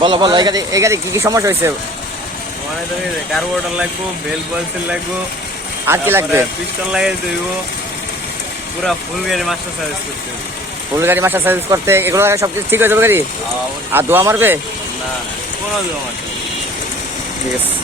বলো বলো, এই গাড়ি কি কি সমস্যা হয়েছে? কার্বোরেটর লাগবো, বেল বলসেল লাগবো, আর কি লাগবে? পিস্টন লাগাই দেব, পুরা ফুল গাড়ি মাস্টার সার্ভিস করতে হবে। ফুল গাড়ি মাস্টার সার্ভিস করতে এগুলো সবকিছু ঠিক হয়ে যাবে গাড়ি? আর দোয়া মারবে না, কোনো জমা ঠিক আছে।